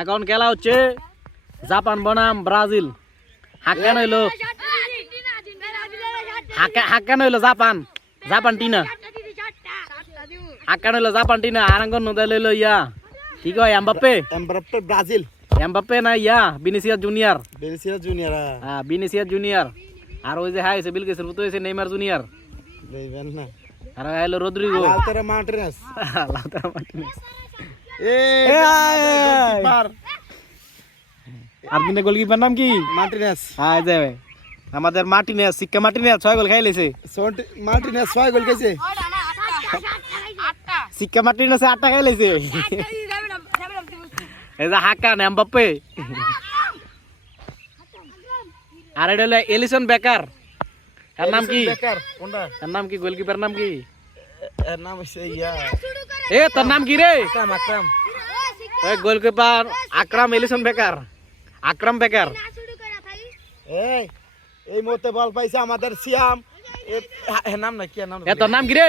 এখন খেলা হচ্ছে জাপান বনাম ব্রাজিল। হাক্কান হইলো হাক্কান হইলো জাপান জাপান টিনা। হাক্কান হইলো জাপান টিনা। আরাঙ্গন নদাই লইলো ইয়া কি কয় এমবাপ্পে। Mbappe Brazil. এমবাপ্পে না ইয়া ভিনিসিয়াস জুনিয়র। Vinicius junior. হ্যাঁ ভিনিসিয়াস জুনিয়র। আর ওই যে হাই হইছে বিলগেসের পুত্র হইছে নেইমার জুনিয়র। দেবেন না। আর হইলো Rodrigo. Lautaro Martinez. Lautaro Martinez. Goalkeeper. Argentina goalkeeper নাম কি? মার্টিনেস। হ্যাঁ যাবে আমাদের মার্টিনেস সিক্কা মার্টিনেস 6 গোল খাইলেছে। মার্টিনেস 6 গোল খাইছে। সিক্কা মার্টিনেস 8টা খাইলেছে। এই যে হাক্কান এমবাপ্পে। আর এটা হলো এলিসন বেকার। এর নাম কি? বেকার কোনটা? এর নাম কি? গোলকিপার নাম কি? এর নাম হইছে ইয়া। এ তোর নাম কি রে? আকরাম। ওই গোলকিপার আকরাম এলিসন বেকার। আকরাম বেকার। এই মুহূর্তে বল পাইছে আমাদের সিয়াম। এর নাম না কি নাম? এ তোর নাম কি রে?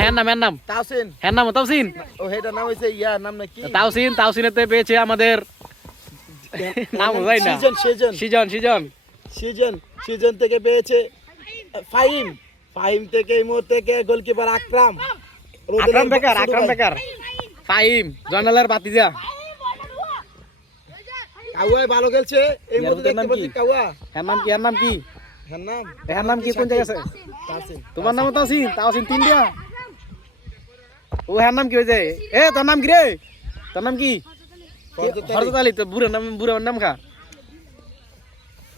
হ্যাঁ নাম তাওসিন। হ্যাঁ নাম তাওসিন। ও হেটার নাম হইছে ইয়া নাম না কি? তাওসিনেতে পেয়েছে আমাদের নাম হয় না। সিজন থেকে পেয়েছে ফাহিম থেকে এই মুহূর্তে গোলকিপার আকরাম বেকার ফাহিম জয়নালের বাতিজা। কাউয়া ভালো খেলছে এই মুহূর্তে দেখতে পাচ্ছি কাউয়া। এর নাম কি? এর নাম কি? কোন জায়গা আছে? তাওসিন। তোমার নাম তাওসিন 3 দিয়া। ও এর নাম কি হইছে? এ তোর নাম কি রে? তোর নাম কি? ফরজত আলী। তো বুড়ো নাম খা।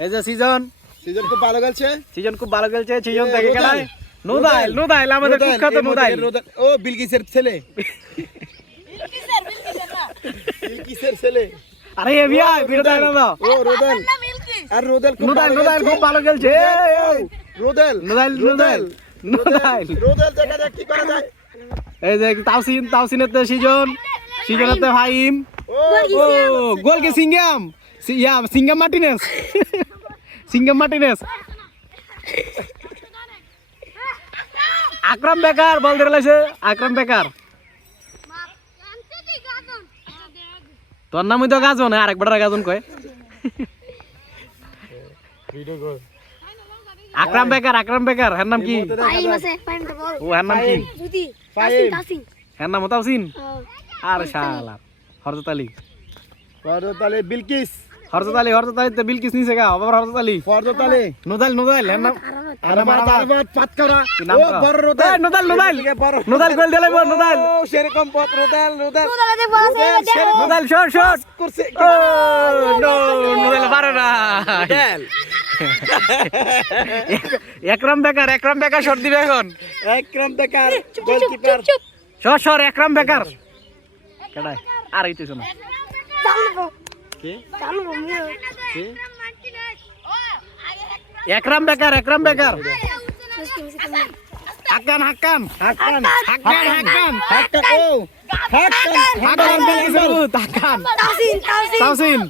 এই যে সিজন খুব ভালো খেলছে। সিজন থেকে খেলায় নুদাইল আমাদের কুখ্যাত নুদাইল। ও বিলকিসের ছেলে। আরে এ ভাই ভিডিওটা এনে দাও। ও রোদেল। আর রোদেল খুব ভালো খেলছে। রোদেল দেখা যাক কি করা যায়। এই যে তাওসিনেতে সিজনেতে ফাহিম। ও গোল কে সিঙ্গাম মার্টিনেস। আকরাম বেকার বল ধরে লাইছে। আকরাম বেকার। তোর নামই তো গাজন। আরেকবার গাজন কয়। আকরাম বেকার। এর নাম কি? ও এর নাম কি? এর নাম তাওসিন। আর শালা হরজত আলী বিলকিস। হরজত আলী তে বিলকিস নিছে গা। আবার হরজত আলী নুদাইল এর নাম। আরাবাত পাতকরা। ও বড় রোদেল নুদাইল গোল দিলাই বল নুদাইল। ও সেরকম পথ রোদেল শট করছে। ও নো নুদাইল পারে না। একরাম বেকার শট দিবে এখন। একরাম বেকার গোলকিপার। শট একরাম বেকার। কেডাই আর হইতে শোনা কি? একরাম বেকার। হাক্কান তাওসিন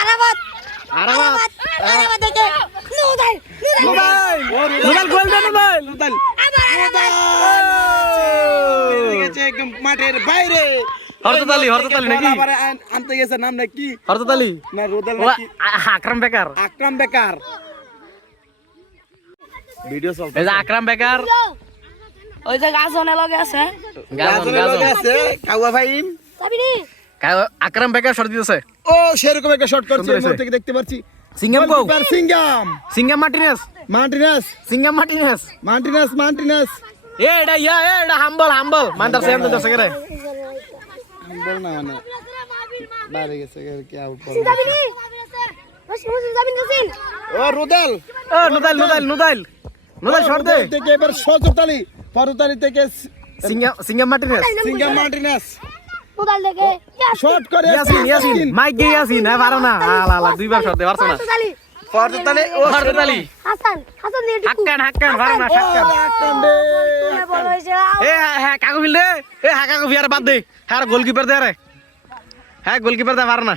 আরাবাত নুদাইল গোল দে নুদাইল একদম মাঠের বাইরে। হরজত আলী নাকি? আনতে গেছে নাম নাকি? হরজত আলী না রোদেল ও নাকি? আকরাম বেকার। ভিডিও চলছে। এই যে আকরাম বেকার। ওই যে গাজনে লগে আছে। গাজন আছে কাউয়া ফাহিম। আকরাম বেকার শট দিতেছে। ও সেরকম একটা শট করছে এই মুহূর্তে দেখতে পাচ্ছি। সিঙ্গাম মার্টিনেস। এটা হাম্বল মান্টার সেম তো দশকে রে। বল না মানে বাইরে গেছে কি আউট বল। ও রোদেল। ও নুদাইল শট দে। থেকে এবার ফরজত থেকে সিঙ্গাম মার্টিনেস শট করে ইয়াসিন মাইক গে ইয়াসিন না পারো না। আলা দুইবার শট দে পারছ না। ফরজত আলী হাসান দিয়ে হাক্কান পারো না। হ্যাঁ কাকু ফিল দে। কাকু ফিয়ার বাদ দে। হ্যাঁ গোলকিপার দে রে। হ্যাঁ গোলকিপার দে পারো না।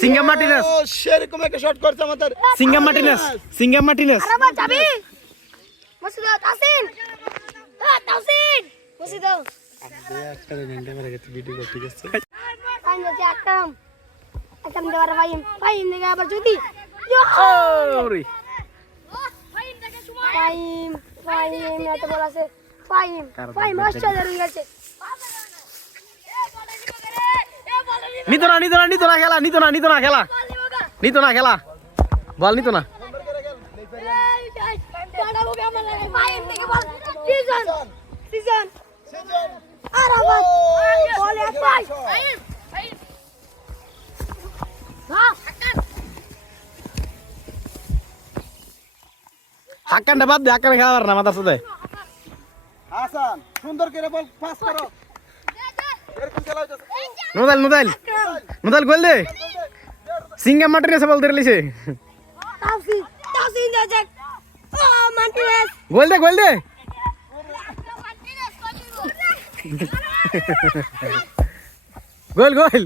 সিঙ্গাম মার্টিনেস। ও সেরকম একটা শট করছে আমাদের সিঙ্গাম মার্টিনেস। আরাবাত যাবি মসজিদ তাওসিন। তাওসিন মসজিদ ফাইম হচ্ছে একদম একদম দেওয়ার ফাইম ফাইম থেকে আবার যদি ওরে ফাইম ফাইম এত বড় আছে ফাইম ফাইম অস্ট্রেলিয়া হয়ে গেছে নিতো না খেলা নিতো না খেলা বল নিতো না ফাইম থেকে বল সিজন আর আবার বলে ফাইম হাক্কানটা বাদ দে হাক্কানে খেলা না মাথার সাথে হাসান সুন্দর করে বল পাস করো এরকম খেলা হইতাছে নুদাল গোল দে সিঙ্গাম মার্টিনেস বল ধরে লিছে তাসি ইন্দাজেক ও মার্টিনেস গোল দে গোল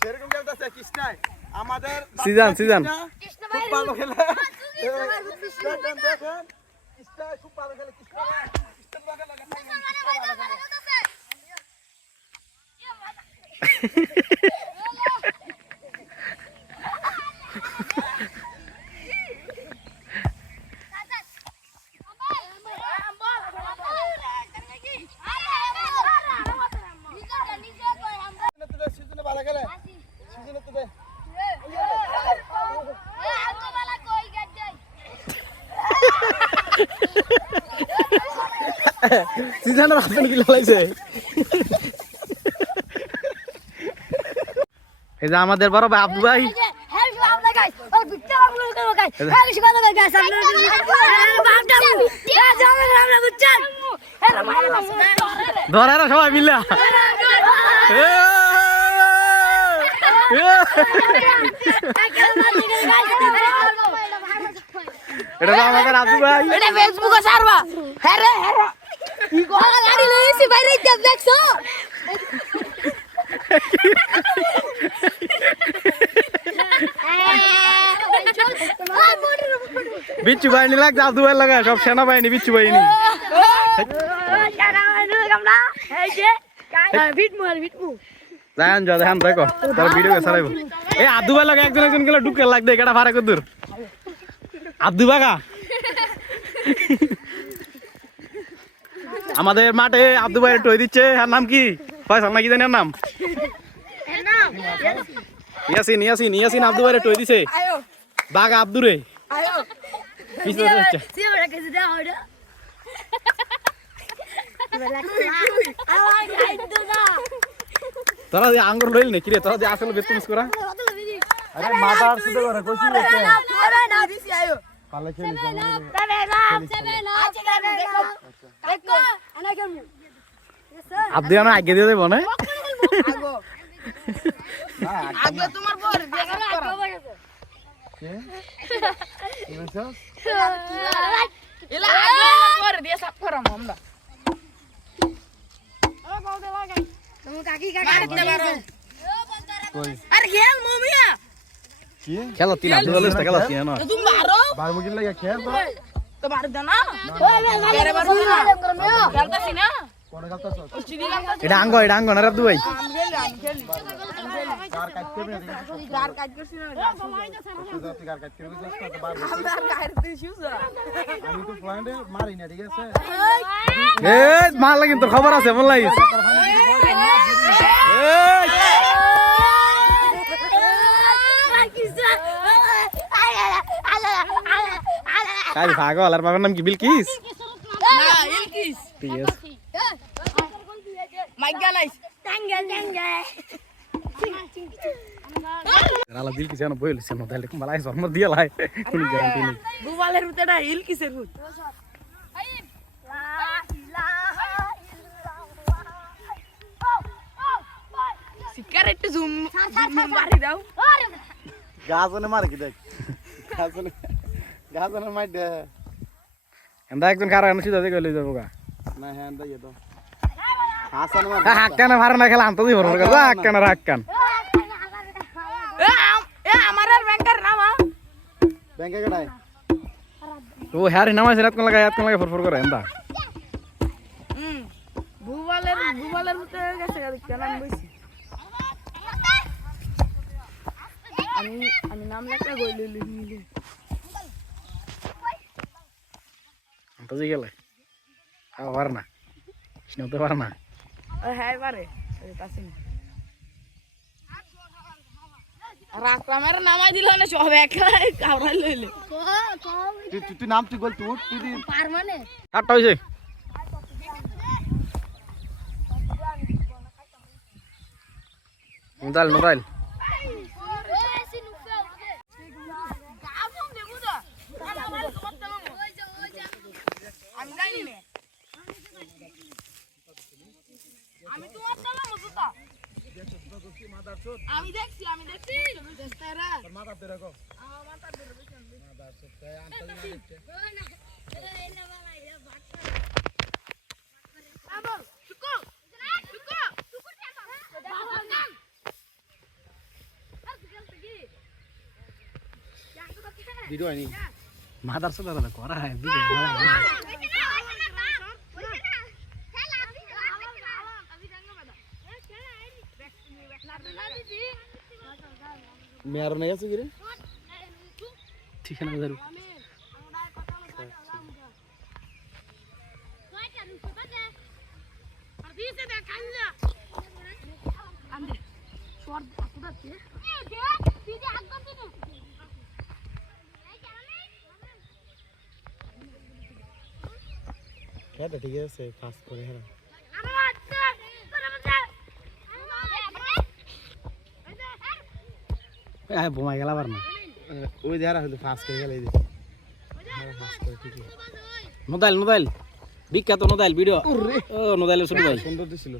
সেরকম খেলতেছে কৃষ্ণাই আমাদের সিজন খুব ভালো খেলে দেখেন কৃষ্ণাই খুব ভালো খেলে সিজনে ভালো খেলে সিজনে তো সিজনের হাতে কি লাগাইছে এই যে আমাদের বড় ভাই আব্দু ভাই ধরে সবাই মিল্লা এটা তো আমাদের আব্দু ভাই এটা ফেসবুকে ছাড়বা হ্যাঁ রে কি কথা গাড়ি লইছি বাইরে দেখছো বিচ্ছু বাহিনী লাগছে আব্দু ভাই লাগা সব সেনাবাহিনী বিচ্ছু বাহিনী যান দেখো তারা ভিডিও ছাড়াইব এই আব্দু ভাই লাগা একজন গেলে ঢুকে লাগবে এটা ভাড়া কত দূর আব্দু বাগা আমাদের মাঠে আব্দু ভাইয়ের টই দিচ্ছে আর নাম কি ফয়সাল নাকি জানি নাম ইয়াসিন আব্দু ভাইয়ের টই দিছে বাগা আব্দুরে তোরা আঙ্গুর লইল নাকি রে তোরা আসলে বেতন করা আরে মাথা আর সুদে করে কইছি পালে খেলি আব্দু না আগে দিয়ে দেবো না আগে তোমার বর এলা আগে বর দিয়ে সাফ করাম আমরা তুমি কাকি কাটতে পারো আরে খেল মমিয়া কি খেলো তিন আব্দু ভাই খেলো তিন না তুমি মারো ভাই মুগিল লাগা খেল তো মার দে না আরে বারো না খেলতাছি না কোন গালতাছ এটা আঙ্গ না আব্দু ভাই কার কাটতে হবে গার কাট করছিস না তুই কার কাটতে হবে তো বার আমরা কাটতে শুসা আমি তো ফ্লাইন্ডে মারি না ঠিক আছে এ মার লাগিন তোর খবর আছে বল লাগিস কাজ পাগল আর বাবার নাম কি বিলকিস না ইলকিস ঠিক আছে মাইগালাইস টাঙ্গেল আলা বিলকিস এনো বইল সেনো তাহলে মালাই জন্ম দিয়া লাই কোন গ্যারান্টি নেই গুবালের রুতেটা ইলকিসের রুত সিগারেট জুম মারি দাও গাজনে মার কি দেখ গাজনে মার দে এন্দা একজন খারা এনে সিধা দেখে লই যাবো গা না হ্যাঁ দে তো হাসান মার হাক্কানে ভার না খেলা আনতো দি ভরর গা হাক্কান এ আমার আর ব্যাংকার নামা ব্যাংকে গড়াই ও হ্যারি নামাইছে রাত কোন লাগা ফরফর করে এন্দা গুগলের মধ্যে গেছে কেন আমি বইছি আমি নাম লেখা গইলি লিখলি তো জি গেলে আবার না শুনতে পার না হ্যাঁ পারে কাছে রাকরামের নামাই দিল না সব একলাই কাউরাই লইলে তুই নাম তুই বল তুই পার মানে আটটা হইছে মোবাইল আমি জানি না আমি তোমার চালা মজুতা আমি দেখছি তেরা মাথা ধরে গো আমার মাথা ধরে বেশি মাদার সত্যি আনতে দিতে আমল চুকো ভিডিও আনি মাদার সাথে দাদা করা হয় ভিডিও ভালো মেয়ার নাই আছে কি রে ঠিকানা ধরু এটা ঠিক আছে পাস করে হ্যাঁ বোমা গেল আবার না ওই যারা হয়তো পাস করে গেল এই পাস করে ঠিক নোদাইল বিখ্যাত নোদাইল ভিডিও ও নোদাইলের ছোট ভাই সুন্দর দিছিল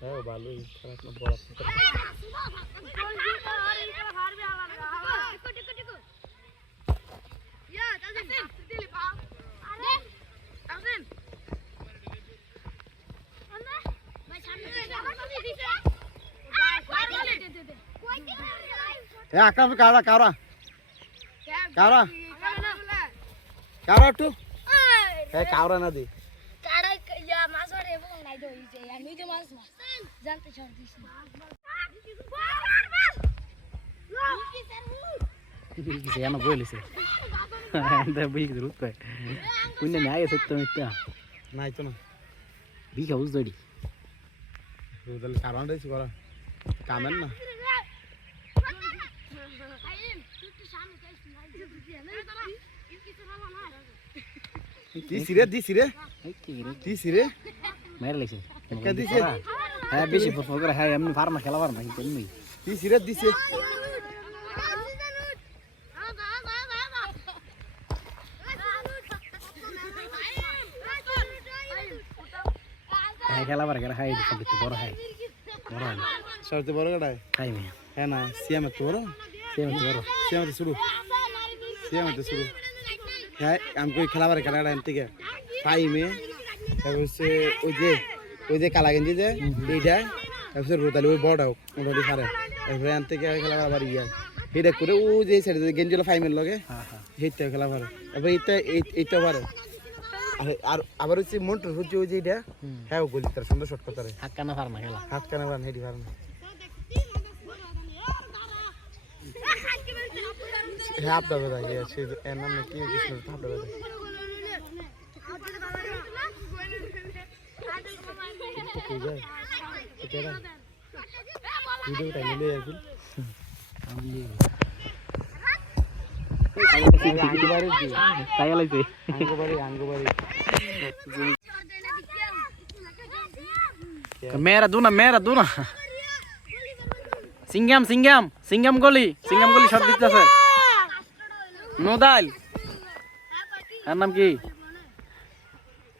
হ্যাঁ ভালোই খারাপ না বড় আকাশ কারা কারা কারা কারা একটু হ্যাঁ কারা না দি মাছ ধরে এবং নাই ধরে আমি তো মাছ জানতে চাইছি কিছু জানো বলেছে বুঝি রুট কোন ন্যায় সত্য মিথ্যা নাই তো না বিঘা বুঝ দড়ি রুদাল কারণ রয়েছে করা কামেন না দিছি রে মেরে লেছে কে দিছে হ্যাঁ বেশি ফর করে হ্যাঁ এমনি ফার্মা খেলাবার না কিন্তু এমনি দিছে হ্যাঁ খেলাবার করে হ্যাঁ সব বড় হয় সবচেয়ে বড় গাড়ায় খাই মেয়ে হ্যাঁ না সিয়ামে তো বড় সিয়ামে শুরু হ্যাঁ আমি কই খেলাবার গাড়াটা এন থেকে টাইমে তারপর হচ্ছে ওই যে কালা গেঞ্জি যে এইটা তারপর রোতালি ওই বড় মোটামুটি পারে তারপরে এন থেকে খেলাবার আবার ইয়া এটা করে ও যে সাইডে গেঞ্জিগুলো ফাইমের লগে সেইটা খেলা পারে তারপর এইটা পারে আর আবার হচ্ছে মন্টুর হচ্ছে ওই যে এটা হ্যাঁ গলি তার সুন্দর শট করতে পারে হাত কানা ফার্মা খেলা হাত কানে পারেন হেঁটে পারেন হ্যাঁ আপনার বেদা সে এর নাম কি কৃষ্ণ আপনার বেদা ভিডিওটা নিলে এখন মেরা দুনা সিঙ্গাম গলি শট দিতেছে নোদাইল আর নাম কি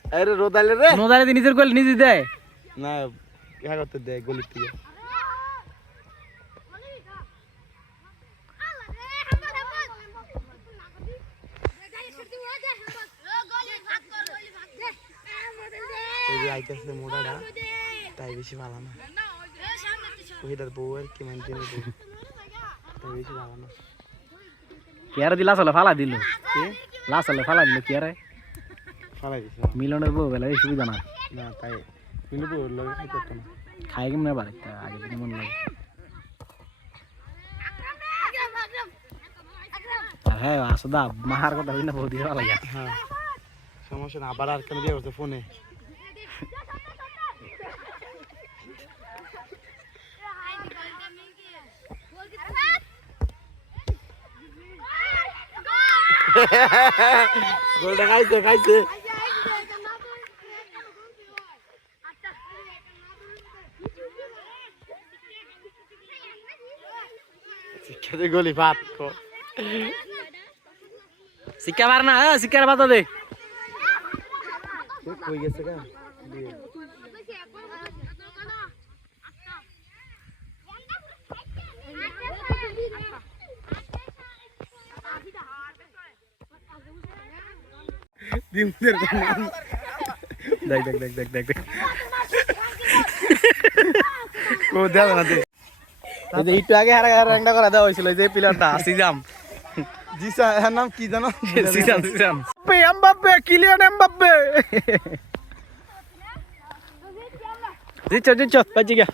আরে রোদালে রে নোদাইলে নিজের গোল নিজে দেয় না ইয়া করতে দেয় গলি থেকে এই যে আইতেছে মোটাটা তাই বেশি ভালো না ওইটার বউ আর কি মানতে নেই তাই বেশি ভালো না কি আর দিলা চলে ফালা দিল কি লাস চলে ফালা দিল কি আরে ফালাই দিছে মিলনের বউ বেলা এই সুবিধা না না তাই কিন্তু বল লাগে খাইতে না খাই কেমনে পারে আগে দিন মন লাগে আর হ্যাঁ আসদা মাহার কথা হই না বহুত দিন লাগে হ্যাঁ সমস্যা না আবার আর কেন দিয়ে করতে ফোনে গোলটা খাইছে শিক্ষাতে গলি ভাত শিক্ষা পার না শিক্ষার বাতা দে কই গেছে কা দিমদের নাম দেখ দেখ দেখ দেখ দেখ দেখ কো দাও না দে এই যে একটু আগে হারাঙ্গা করা দেওয়া হয়েছিল যে প্লেয়ারটা সিজাম জি স্যার এর নাম কি জানো সিজাম সিজাম এমবাপ্পে কিলিয়ান এমবাপ্পে জিতছো জিতছো বাজি গিয়া